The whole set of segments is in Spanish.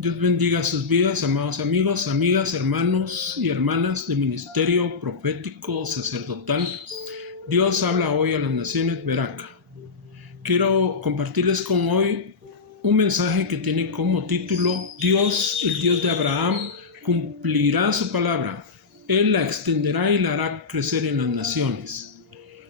Dios bendiga sus vidas, amados amigos, amigas, hermanos y hermanas de ministerio profético sacerdotal. Dios habla hoy a las naciones Veraca. Quiero compartirles con hoy un mensaje que tiene como título: Dios, el Dios de Abraham, cumplirá su palabra. Él la extenderá y la hará crecer en las naciones.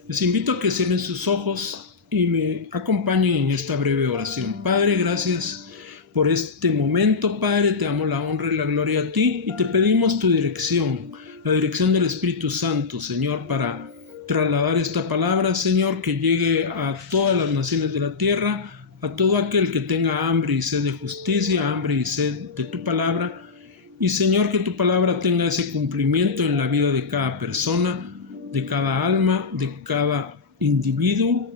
Les invito a que cierren sus ojos y me acompañen en esta breve oración. Padre, gracias por este momento, Padre, te damos la honra y la gloria a ti y te pedimos tu dirección, la dirección del Espíritu Santo, Señor, para trasladar esta palabra, Señor, que llegue a todas las naciones de la tierra, a todo aquel que tenga hambre y sed de justicia, hambre y sed de tu palabra. Y Señor, que tu palabra tenga ese cumplimiento en la vida de cada persona, de cada alma, de cada individuo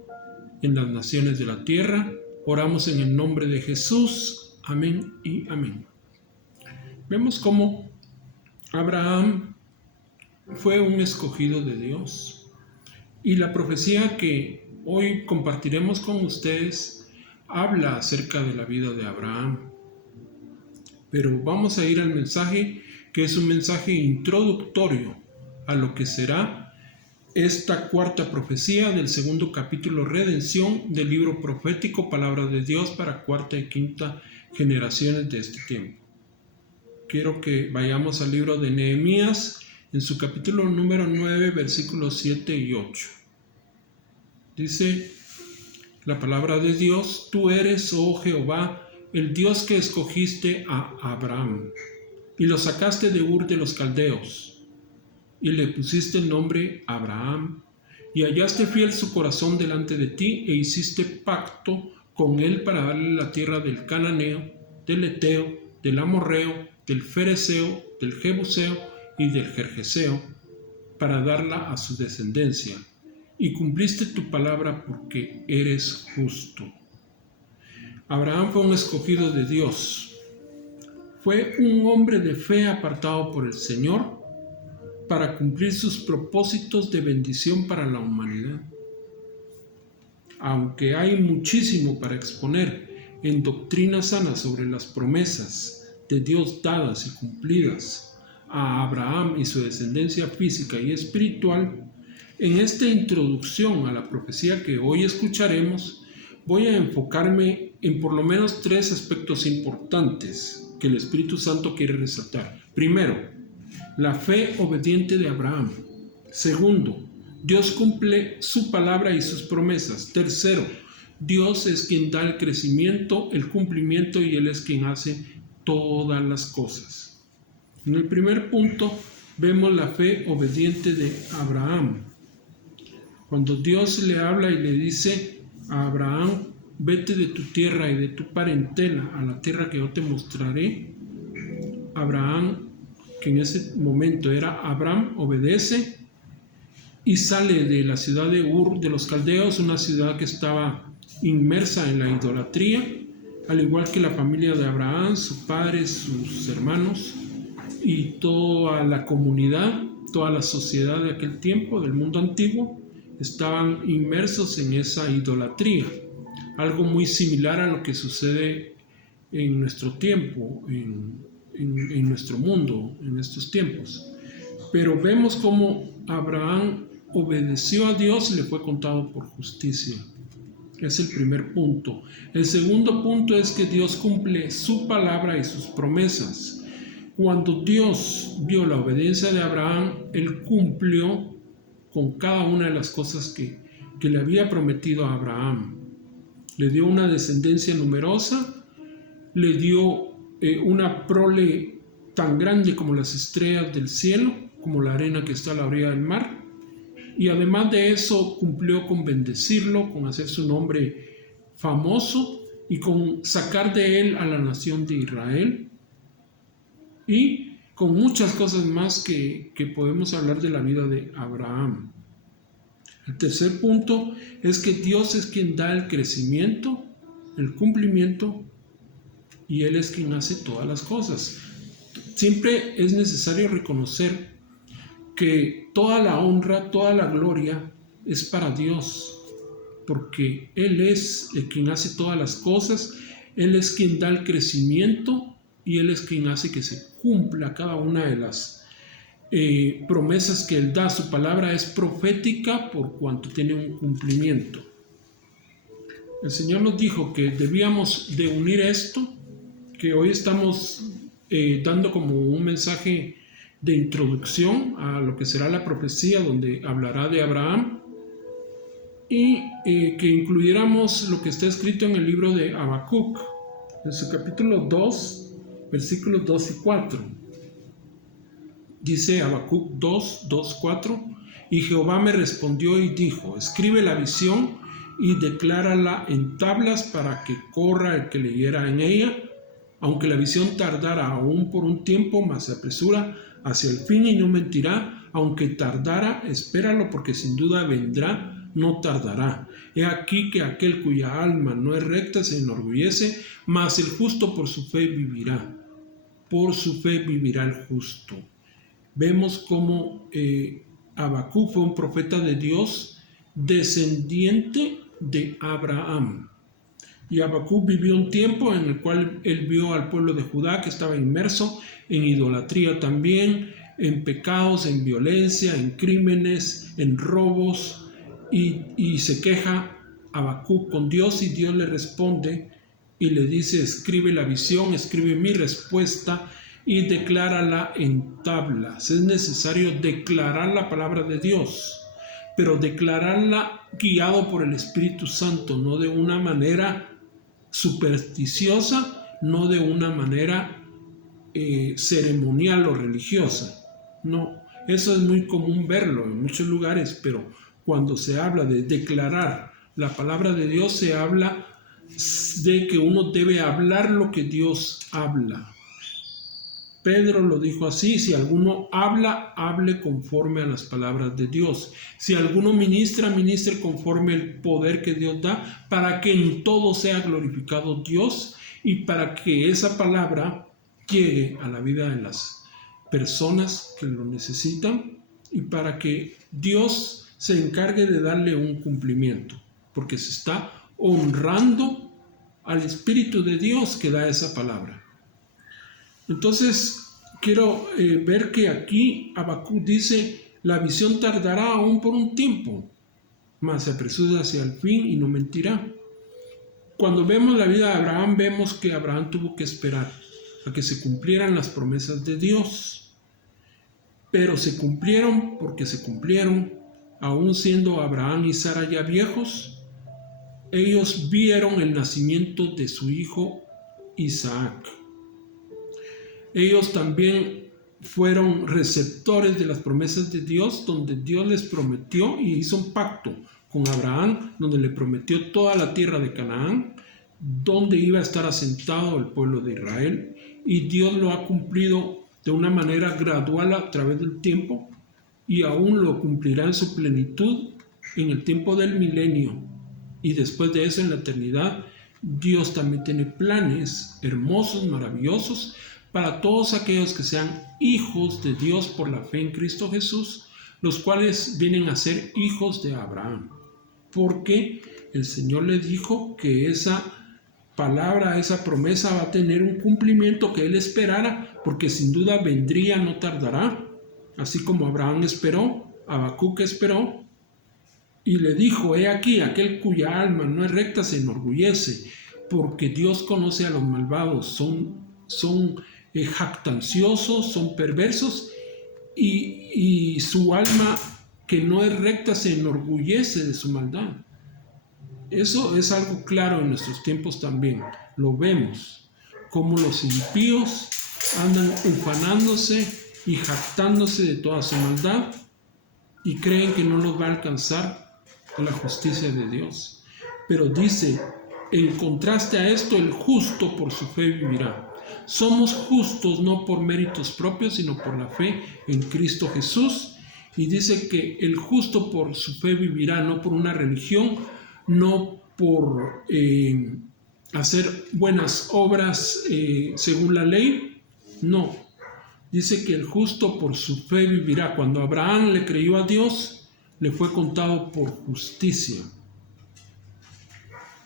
en las naciones de la tierra. Oramos en el nombre de Jesús. Amén y amén. Vemos cómo Abraham fue un escogido de Dios. Y la profecía que hoy compartiremos con ustedes habla acerca de la vida de Abraham. Pero vamos a ir al mensaje, que es un mensaje introductorio a lo que será esta cuarta profecía del segundo capítulo, Redención, del libro profético Palabra de Dios para cuarta y quinta generaciones de este tiempo. Quiero que vayamos al libro de Nehemías en su capítulo número 9, versículos 7 y 8. Dice la palabra de Dios: Tú eres, oh Jehová, el Dios que escogiste a Abraham y lo sacaste de Ur de los Caldeos y le pusiste el nombre Abraham, y hallaste fiel su corazón delante de ti, e hiciste pacto con él para darle la tierra del Cananeo, del Eteo, del Amorreo, del Fereceo, del Jebuseo y del Gergeseo, para darla a su descendencia, y cumpliste tu palabra porque eres justo. Abraham fue un escogido de Dios. Fue un hombre de fe apartado por el Señor para cumplir sus propósitos de bendición para la humanidad. Aunque hay muchísimo para exponer en doctrina sana sobre las promesas de Dios dadas y cumplidas a Abraham y su descendencia física y espiritual, en esta introducción a la profecía que hoy escucharemos, voy a enfocarme en por lo menos tres aspectos importantes que el Espíritu Santo quiere resaltar. Primero, la fe obediente de Abraham. Segundo, Dios cumple su palabra y sus promesas. Tercero, Dios es quien da el crecimiento, el cumplimiento, y Él es quien hace todas las cosas. En el primer punto vemos la fe obediente de Abraham. Cuando Dios le habla y le dice a Abraham: vete de tu tierra y de tu parentela a la tierra que yo te mostraré, Abraham, que en ese momento era Abram, obedece y sale de la ciudad de Ur de los Caldeos, una ciudad que estaba inmersa en la idolatría, al igual que la familia de Abraham, su padre, sus hermanos y toda la comunidad, toda la sociedad de aquel tiempo, del mundo antiguo, estaban inmersos en esa idolatría. Algo muy similar a lo que sucede en nuestro tiempo, en nuestro mundo, en estos tiempos. Pero vemos cómo Abraham obedeció a Dios y le fue contado por justicia. Es el primer punto. El segundo punto es que Dios cumple su palabra y sus promesas. Cuando Dios vio la obediencia de Abraham, Él cumplió con cada una de las cosas que le había prometido a Abraham. Le dio una descendencia numerosa, le dio una prole tan grande como las estrellas del cielo, como la arena que está a la orilla del mar, y además de eso cumplió con bendecirlo, con hacer su nombre famoso y con sacar de él a la nación de Israel, y con muchas cosas más que podemos hablar de la vida de Abraham. El tercer punto es que Dios es quien da el crecimiento, el cumplimiento, y Él es quien hace todas las cosas. Siempre es necesario reconocer que toda la honra, toda la gloria es para Dios, porque Él es el quien hace todas las cosas, Él es quien da el crecimiento, y Él es quien hace que se cumpla cada una de las promesas que Él da. Su palabra es profética por cuanto tiene un cumplimiento. El Señor nos dijo que debíamos de unir esto, que hoy estamos dando como un mensaje de introducción a lo que será la profecía donde hablará de Abraham, y que incluyéramos lo que está escrito en el libro de Habacuc, en su capítulo 2, versículos 2 y 4. Dice Habacuc 2, 2, 4, y Jehová me respondió y dijo, escribe la visión y declárala en tablas para que corra el que leyera en ella, aunque la visión tardara aún por un tiempo, mas se apresura hacia el fin y no mentirá, aunque tardara, espéralo, porque sin duda vendrá, no tardará. He aquí que aquel cuya alma no es recta se enorgullece, mas el justo por su fe vivirá. Por su fe vivirá el justo. Vemos cómo Habacuc fue un profeta de Dios, descendiente de Abraham. Y Habacuc vivió un tiempo en el cual él vio al pueblo de Judá que estaba inmerso en idolatría también, en pecados, en violencia, en crímenes, en robos, y se queja Habacuc con Dios y Dios le responde y le dice, escribe la visión, escribe mi respuesta y declárala en tablas. Es necesario declarar la palabra de Dios, pero declararla guiado por el Espíritu Santo, no de una manera supersticiosa, no de una manera ceremonial o religiosa. No, eso es muy común verlo en muchos lugares, pero cuando se habla de declarar la palabra de Dios, se habla de que uno debe hablar lo que Dios habla. Pedro lo dijo así, si alguno habla, hable conforme a las palabras de Dios. Si alguno ministra, ministre conforme al poder que Dios da, para que en todo sea glorificado Dios y para que esa palabra llegue a la vida de las personas que lo necesitan y para que Dios se encargue de darle un cumplimiento, porque se está honrando al Espíritu de Dios que da esa palabra. Entonces, quiero ver que aquí Habacuc dice, la visión tardará aún por un tiempo, mas se apresura hacia el fin y no mentirá. Cuando vemos la vida de Abraham, vemos que Abraham tuvo que esperar a que se cumplieran las promesas de Dios. Pero se cumplieron porque se cumplieron, aún siendo Abraham y Sara ya viejos. Ellos vieron el nacimiento de su hijo Isaac. Ellos también fueron receptores de las promesas de Dios, donde Dios les prometió y hizo un pacto con Abraham, donde le prometió toda la tierra de Canaán, donde iba a estar asentado el pueblo de Israel, y Dios lo ha cumplido de una manera gradual a través del tiempo, y aún lo cumplirá en su plenitud en el tiempo del milenio, y después de eso en la eternidad. Dios también tiene planes hermosos, maravillosos, para todos aquellos que sean hijos de Dios por la fe en Cristo Jesús, los cuales vienen a ser hijos de Abraham, porque el Señor le dijo que esa palabra, esa promesa va a tener un cumplimiento que él esperara, porque sin duda vendría, no tardará, así como Abraham esperó, Habacuc esperó, y le dijo, he aquí, aquel cuya alma no es recta se enorgullece, porque Dios conoce a los malvados, son jactanciosos, son perversos, y su alma que no es recta se enorgullece de su maldad. Eso es algo claro en nuestros tiempos también. Lo vemos, como los impíos andan ufanándose y jactándose de toda su maldad y creen que no los va a alcanzar la justicia de Dios. Pero dice, en contraste a esto, el justo por su fe vivirá. Somos justos no por méritos propios, sino por la fe en Cristo Jesús. Y dice que el justo por su fe vivirá, no por una religión, no por hacer buenas obras según la ley, no. Dice que el justo por su fe vivirá. Cuando Abraham le creyó a Dios, le fue contado por justicia.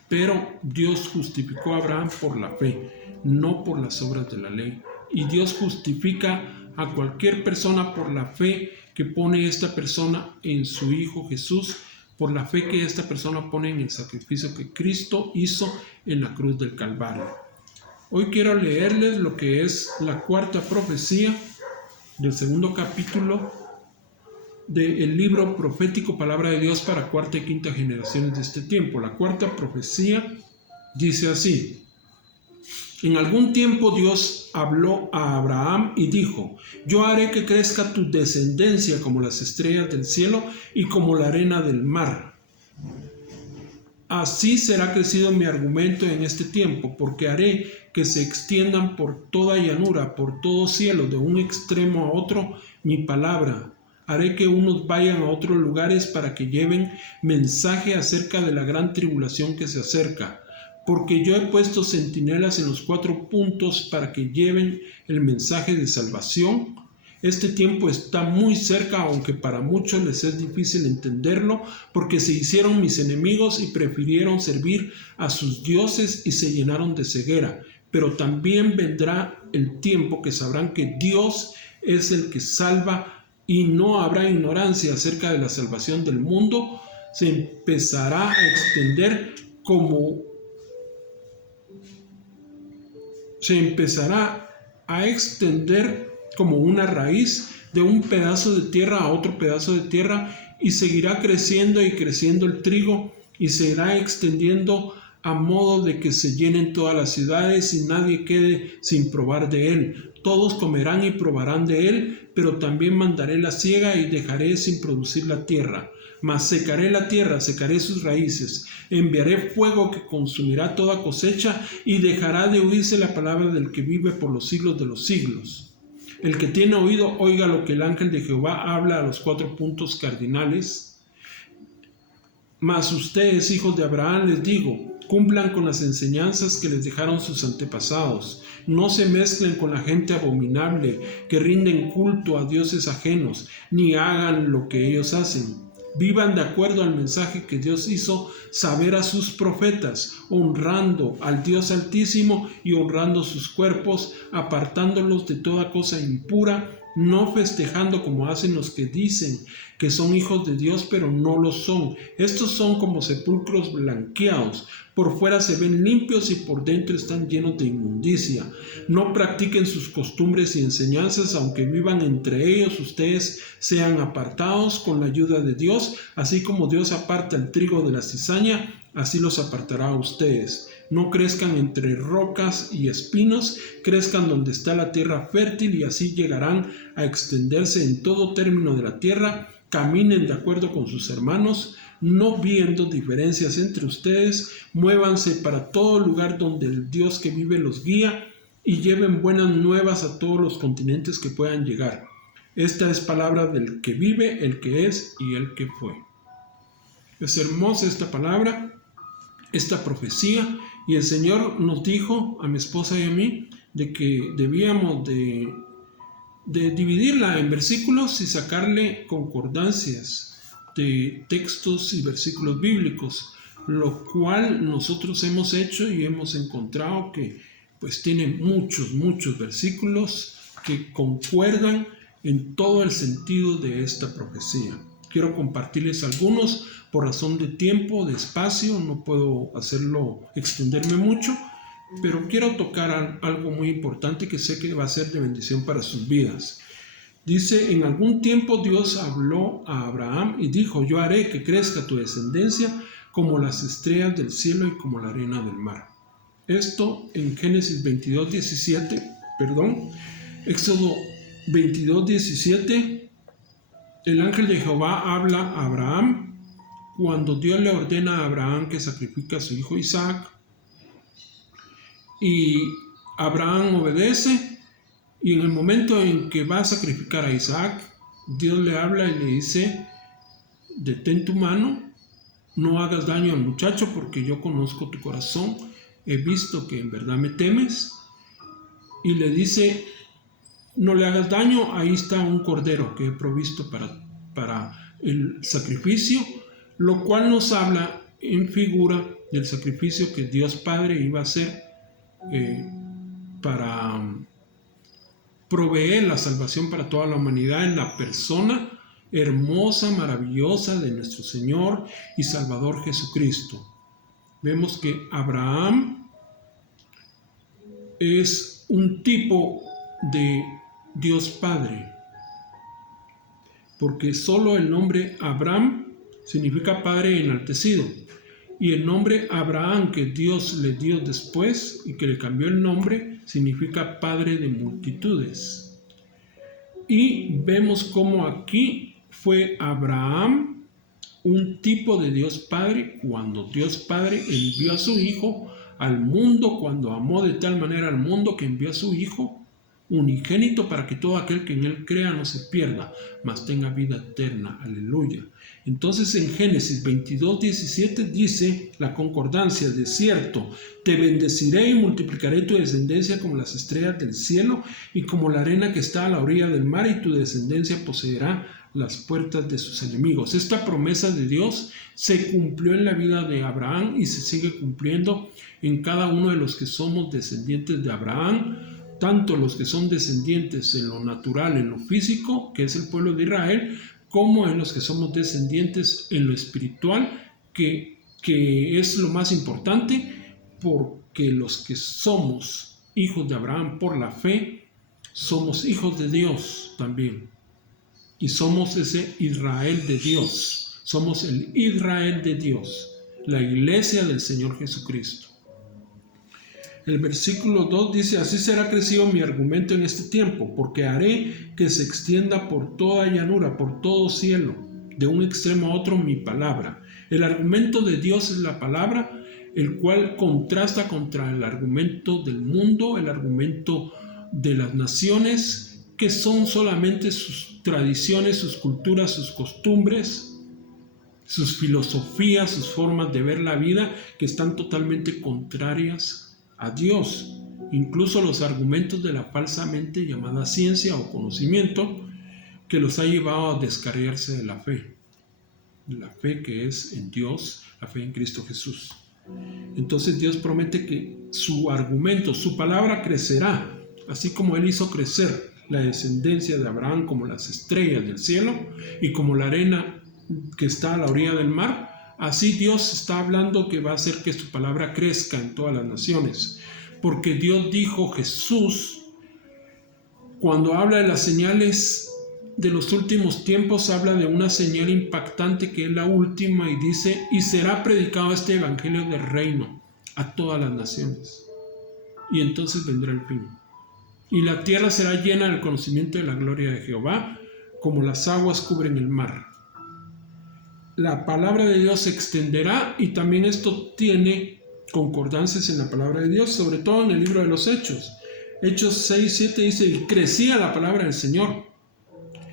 Pero Dios justificó a Abraham por la fe, no por las obras de la ley. Y Dios justifica a cualquier persona por la fe que pone esta persona en su Hijo Jesús, por la fe que esta persona pone en el sacrificio que Cristo hizo en la cruz del Calvario. Hoy quiero leerles lo que es la cuarta profecía del segundo capítulo del libro profético Palabra de Dios para cuarta y quinta generaciones de este tiempo. La cuarta profecía dice así: en algún tiempo Dios habló a Abraham y dijo: yo haré que crezca tu descendencia como las estrellas del cielo y como la arena del mar. Así será crecido mi argumento en este tiempo, porque haré que se extiendan por toda llanura, por todo cielo, de un extremo a otro, mi palabra. Haré que unos vayan a otros lugares para que lleven mensaje acerca de la gran tribulación que se acerca. Porque yo he puesto centinelas en los 4 puntos para que lleven el mensaje de salvación. Este tiempo está muy cerca, aunque para muchos les es difícil entenderlo, porque se hicieron mis enemigos y prefirieron servir a sus dioses y se llenaron de ceguera. Pero también vendrá el tiempo que sabrán que Dios es el que salva y no habrá ignorancia acerca de la salvación del mundo. Se empezará a extender como una raíz de un pedazo de tierra a otro pedazo de tierra, y seguirá creciendo y creciendo el trigo, y se irá extendiendo a modo de que se llenen todas las ciudades y nadie quede sin probar de él. Todos comerán y probarán de él, pero también mandaré la siega y dejaré sin producir la tierra. Mas secaré la tierra, secaré sus raíces, enviaré fuego que consumirá toda cosecha y dejará de oírse la palabra del que vive por los siglos de los siglos. El que tiene oído, oiga lo que el ángel de Jehová habla a los 4 puntos cardinales. Mas ustedes, hijos de Abraham, les digo, cumplan con las enseñanzas que les dejaron sus antepasados. No se mezclen con la gente abominable que rinden culto a dioses ajenos, ni hagan lo que ellos hacen. Vivan de acuerdo al mensaje que Dios hizo saber a sus profetas, honrando al Dios Altísimo y honrando sus cuerpos, apartándolos de toda cosa impura, no festejando como hacen los que dicen que son hijos de Dios, pero no lo son. Estos son como sepulcros blanqueados. Por fuera se ven limpios y por dentro están llenos de inmundicia. No practiquen sus costumbres y enseñanzas, aunque vivan entre ellos, ustedes sean apartados con la ayuda de Dios, así como Dios aparta el trigo de la cizaña, así los apartará a ustedes. No crezcan entre rocas y espinos, crezcan donde está la tierra fértil y así llegarán a extenderse en todo término de la tierra. Caminen de acuerdo con sus hermanos, no viendo diferencias entre ustedes. Muévanse para todo lugar donde el Dios que vive los guía y lleven buenas nuevas a todos los continentes que puedan llegar. Esta es palabra del que vive, el que es y el que fue. Es hermosa esta palabra, esta profecía, y el Señor nos dijo a mi esposa y a mí de que debíamos de dividirla en versículos y sacarle concordancias de textos y versículos bíblicos, lo cual nosotros hemos hecho y hemos encontrado que pues tiene muchos versículos que concuerdan en todo el sentido de esta profecía. Quiero compartirles algunos. Por razón de tiempo, de espacio, no puedo extenderme mucho, pero quiero tocar algo muy importante que sé que va a ser de bendición para sus vidas. Dice: en algún tiempo Dios habló a Abraham y dijo: yo haré que crezca tu descendencia como las estrellas del cielo y como la arena del mar. Esto en Génesis 22:17, Éxodo 22:17, el ángel de Jehová habla a Abraham cuando Dios le ordena a Abraham que sacrifique a su hijo Isaac, y Abraham obedece, y en el momento en que va a sacrificar a Isaac, Dios le habla y le dice: detén tu mano, no hagas daño al muchacho porque yo conozco tu corazón, he visto que en verdad me temes, y le dice: no le hagas daño, ahí está un cordero que he provisto para el sacrificio, lo cual nos habla en figura del sacrificio que Dios Padre iba a hacer para proveer la salvación para toda la humanidad en la persona hermosa, maravillosa de nuestro Señor y Salvador Jesucristo. Vemos que Abraham es un tipo de Dios Padre, porque solo el nombre Abraham significa Padre enaltecido, y el nombre Abraham que Dios le dio después y que le cambió el nombre significa Padre de multitudes. Y vemos cómo aquí fue Abraham un tipo de Dios Padre cuando Dios Padre envió a su Hijo al mundo, cuando amó de tal manera al mundo que envió a su Hijo unigénito para que todo aquel que en él crea no se pierda, mas tenga vida eterna. Aleluya. Entonces en Génesis 22:17 dice la concordancia: de cierto, te bendeciré y multiplicaré tu descendencia como las estrellas del cielo y como la arena que está a la orilla del mar, y tu descendencia poseerá las puertas de sus enemigos. Esta promesa de Dios se cumplió en la vida de Abraham y se sigue cumpliendo en cada uno de los que somos descendientes de Abraham, tanto los que son descendientes en lo natural, en lo físico, que es el pueblo de Israel, como en los que somos descendientes en lo espiritual, que es lo más importante, porque los que somos hijos de Abraham por la fe, somos hijos de Dios también. Y somos ese Israel de Dios, somos el Israel de Dios, la iglesia del Señor Jesucristo. El versículo 2 dice: así será crecido mi argumento en este tiempo, porque haré que se extienda por toda llanura, por todo cielo, de un extremo a otro mi palabra. El argumento de Dios es la palabra, el cual contrasta contra el argumento del mundo, el argumento de las naciones, que son solamente sus tradiciones, sus culturas, sus costumbres, sus filosofías, sus formas de ver la vida, que están totalmente contrarias a Dios. Incluso los argumentos de la falsamente llamada ciencia o conocimiento, que los ha llevado a descarriarse de la fe que es en Dios, la fe en Cristo Jesús. Entonces Dios promete que su argumento, su palabra crecerá, así como Él hizo crecer la descendencia de Abraham como las estrellas del cielo y como la arena que está a la orilla del mar. Así Dios está hablando que va a hacer que su palabra crezca en todas las naciones, porque Dios dijo, Jesús, cuando habla de las señales de los últimos tiempos, habla de una señal impactante que es la última, y dice: y será predicado este evangelio del reino a todas las naciones, y entonces vendrá el fin, y la tierra será llena del conocimiento de la gloria de Jehová, como las aguas cubren el mar. La palabra de Dios se extenderá, y también esto tiene concordancias en la palabra de Dios, sobre todo en el libro de los Hechos. Hechos 6:7 dice: y crecía la palabra del Señor,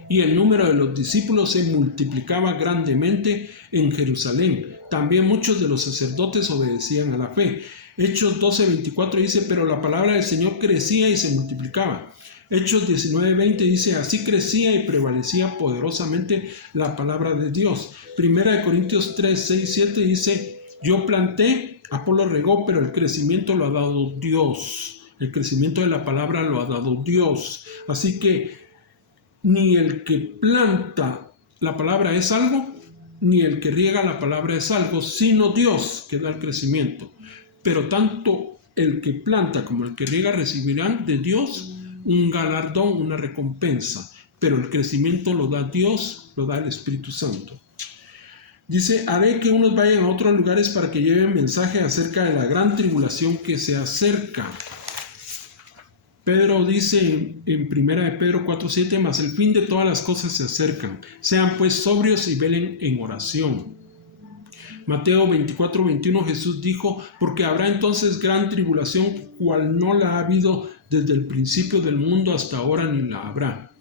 y el número de los discípulos se multiplicaba grandemente en Jerusalén. También muchos de los sacerdotes obedecían a la fe. Hechos 12:24 dice: pero la palabra del Señor crecía y se multiplicaba. Hechos 19:20 dice: así crecía y prevalecía poderosamente la palabra de Dios. Primera de Corintios 3:6-7 dice: yo planté, Apolo regó, pero el crecimiento lo ha dado Dios. El crecimiento de la palabra lo ha dado Dios. Así que ni el que planta la palabra es algo, ni el que riega la palabra es algo, sino Dios que da el crecimiento. Pero tanto el que planta como el que riega recibirán de Dios un galardón, una recompensa, pero el crecimiento lo da Dios, lo da el Espíritu Santo. Dice: haré que unos vayan a otros lugares para que lleven mensaje acerca de la gran tribulación que se acerca. Pedro dice en 1 de Pedro 4:7: mas el fin de todas las cosas se acercan, sean pues sobrios y velen en oración. Mateo 24:21 Jesús dijo: porque habrá entonces gran tribulación, cual no la ha habido desde el principio del mundo hasta ahora, ni la habrá.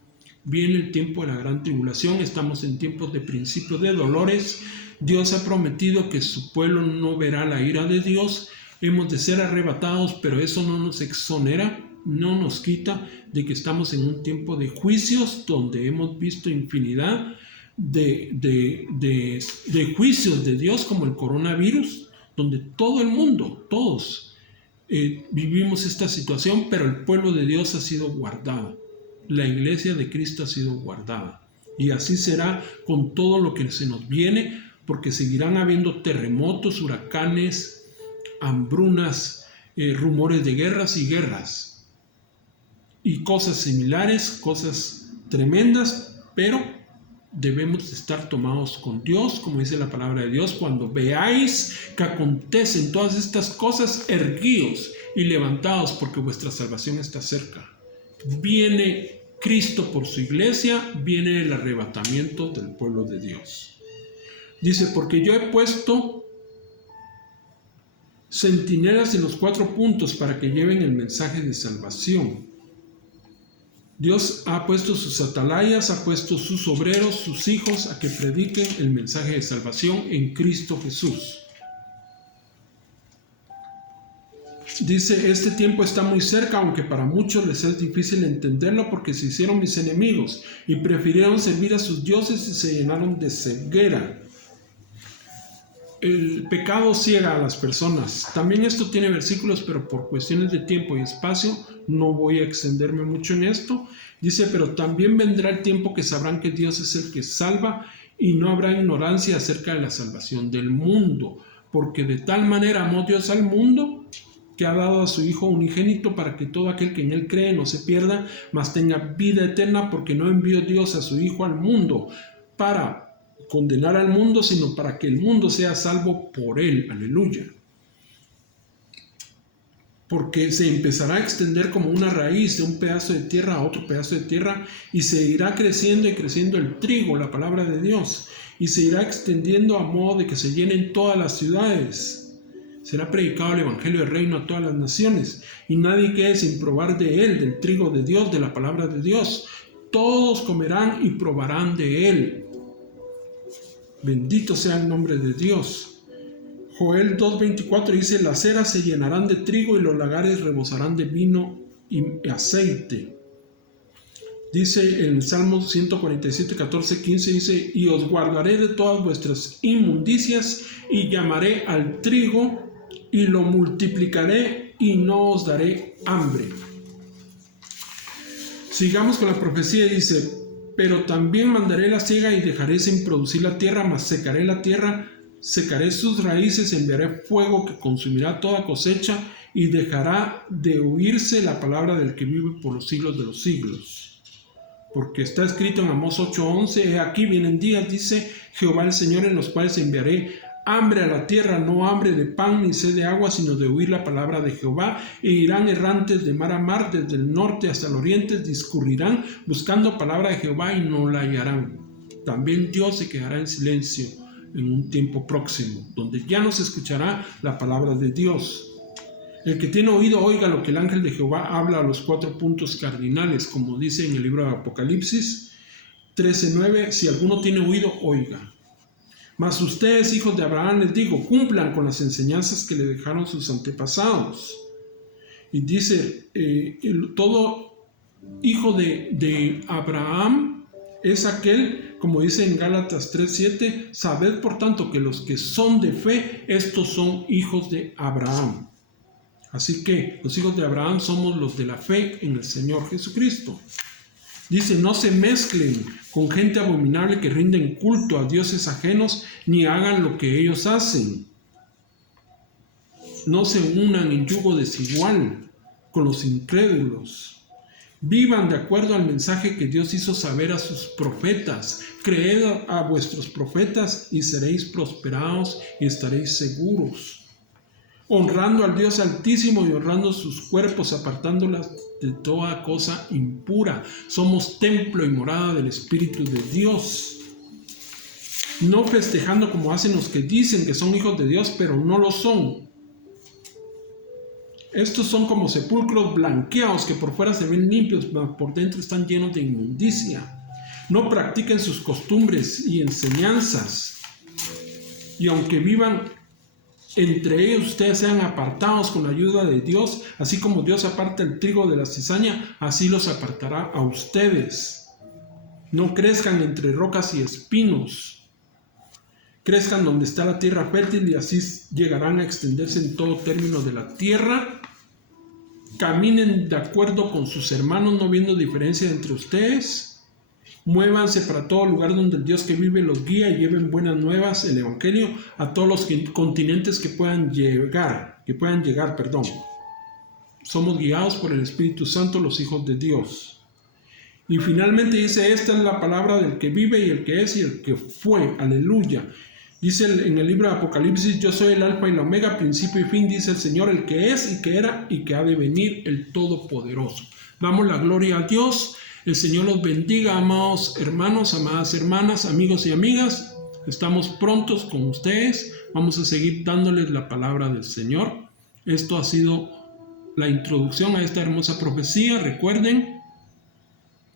Viene el tiempo de la gran tribulación, estamos en tiempos de principio de dolores. Dios ha prometido que su pueblo no verá la ira de Dios. Hemos de ser arrebatados, pero eso no nos exonera, no nos quita de que estamos en un tiempo de juicios, donde hemos visto infinidad de juicios de Dios, como el coronavirus, donde todo el mundo, todos vivimos esta situación, pero el pueblo de Dios ha sido guardado. La iglesia de Cristo ha sido guardada. Y así será con todo lo que se nos viene, porque seguirán habiendo terremotos, huracanes, hambrunas, rumores de guerras y cosas similares, cosas tremendas, pero debemos estar tomados con Dios, como dice la palabra de Dios: cuando veáis que acontecen todas estas cosas, erguíos y levantaos, porque vuestra salvación está cerca. Viene Cristo por su iglesia, viene el arrebatamiento del pueblo de Dios. Dice: porque yo he puesto centinelas en los 4 puntos para que lleven el mensaje de salvación. Dios ha puesto sus atalayas, ha puesto sus obreros, sus hijos, a que prediquen el mensaje de salvación en Cristo Jesús. Dice: este tiempo está muy cerca, aunque para muchos les es difícil entenderlo, porque se hicieron mis enemigos y prefirieron servir a sus dioses y se llenaron de ceguera. El pecado ciega a las personas. También esto tiene versículos, pero por cuestiones de tiempo y espacio no voy a extenderme mucho en esto. Dice: pero también vendrá el tiempo que sabrán que Dios es el que salva, y no habrá ignorancia acerca de la salvación del mundo, porque de tal manera amó Dios al mundo, que ha dado a su Hijo unigénito, para que todo aquel que en él cree no se pierda, mas tenga vida eterna, porque no envió Dios a su Hijo al mundo para condenar al mundo, sino para que el mundo sea salvo por él. Aleluya. Porque se empezará a extender como una raíz de un pedazo de tierra a otro pedazo de tierra, y se irá creciendo y creciendo el trigo, la palabra de Dios, y se irá extendiendo a modo de que se llenen todas las ciudades. Será predicado el evangelio del reino a todas las naciones, y nadie quede sin probar de él, del trigo de Dios, de la palabra de Dios. Todos comerán y probarán de él. Bendito sea el nombre de Dios. Joel 2:24 dice: las eras se llenarán de trigo y los lagares rebosarán de vino y aceite. Dice en el Salmo 147, 14, 15, dice: y os guardaré de todas vuestras inmundicias, y llamaré al trigo y lo multiplicaré, y no os daré hambre. Sigamos con la profecía. Dice: pero también mandaré la siega y dejaré sin producir la tierra, mas secaré la tierra, secaré sus raíces, enviaré fuego que consumirá toda cosecha, y dejará de oírse la palabra del que vive por los siglos de los siglos. Porque está escrito en Amós 8:11: he aquí vienen días, dice Jehová el Señor, en los cuales enviaré hambre a la tierra, no hambre de pan ni sed de agua, sino de oír la palabra de Jehová, e irán errantes de mar a mar, desde el norte hasta el oriente, discurrirán buscando palabra de Jehová y no la hallarán. También Dios se quedará en silencio en un tiempo próximo, donde ya no se escuchará la palabra de Dios. El que tiene oído, oiga lo que el ángel de Jehová habla a los 4 puntos cardinales, como dice en el libro de Apocalipsis 13:9: si alguno tiene oído, oiga. Mas ustedes, hijos de Abraham, les digo, cumplan con las enseñanzas que le dejaron sus antepasados. Y dice: todo hijo de Abraham es aquel, como dice en Gálatas 3:7: sabed por tanto que los que son de fe, estos son hijos de Abraham. Así que los hijos de Abraham somos los de la fe en el Señor Jesucristo. Dice: no se mezclen con gente abominable que rinden culto a dioses ajenos, ni hagan lo que ellos hacen. No se unan en yugo desigual con los incrédulos. Vivan de acuerdo al mensaje que Dios hizo saber a sus profetas. Creed a vuestros profetas y seréis prosperados y estaréis seguros. Honrando al Dios Altísimo y honrando sus cuerpos, apartándolas de toda cosa impura. Somos templo y morada del Espíritu de Dios. No festejando como hacen los que dicen que son hijos de Dios, pero no lo son. Estos son como sepulcros blanqueados, que por fuera se ven limpios, pero por dentro están llenos de inmundicia. No practiquen sus costumbres y enseñanzas. Y aunque vivan entre ellos, ustedes sean apartados con la ayuda de Dios, así como Dios aparta el trigo de la cizaña, así los apartará a ustedes. No crezcan entre rocas y espinos. crezcan donde está la tierra fértil y así llegarán a extenderse en todo término de la tierra. Caminen de acuerdo con sus hermanos, no viendo diferencia entre ustedes. Muévanse para todo lugar donde el Dios que vive los guía y lleven buenas nuevas, el Evangelio, a todos los continentes que puedan llegar. Somos guiados por el Espíritu Santo, los hijos de Dios. Y finalmente dice, esta es la palabra del que vive y el que es y el que fue. Aleluya. Dice en el libro de Apocalipsis, yo soy el alfa y la omega, principio y fin, dice el Señor, el que es y que era y que ha de venir, el Todopoderoso. Damos la gloria a Dios. El Señor los bendiga, amados hermanos, amadas hermanas, amigos y amigas. Estamos prontos con ustedes. Vamos a seguir dándoles la palabra del Señor. Esto ha sido la introducción a esta hermosa profecía. Recuerden,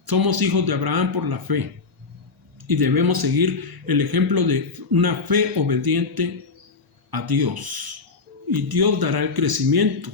somos hijos de Abraham por la fe y debemos seguir el ejemplo de una fe obediente a Dios. Y Dios dará el crecimiento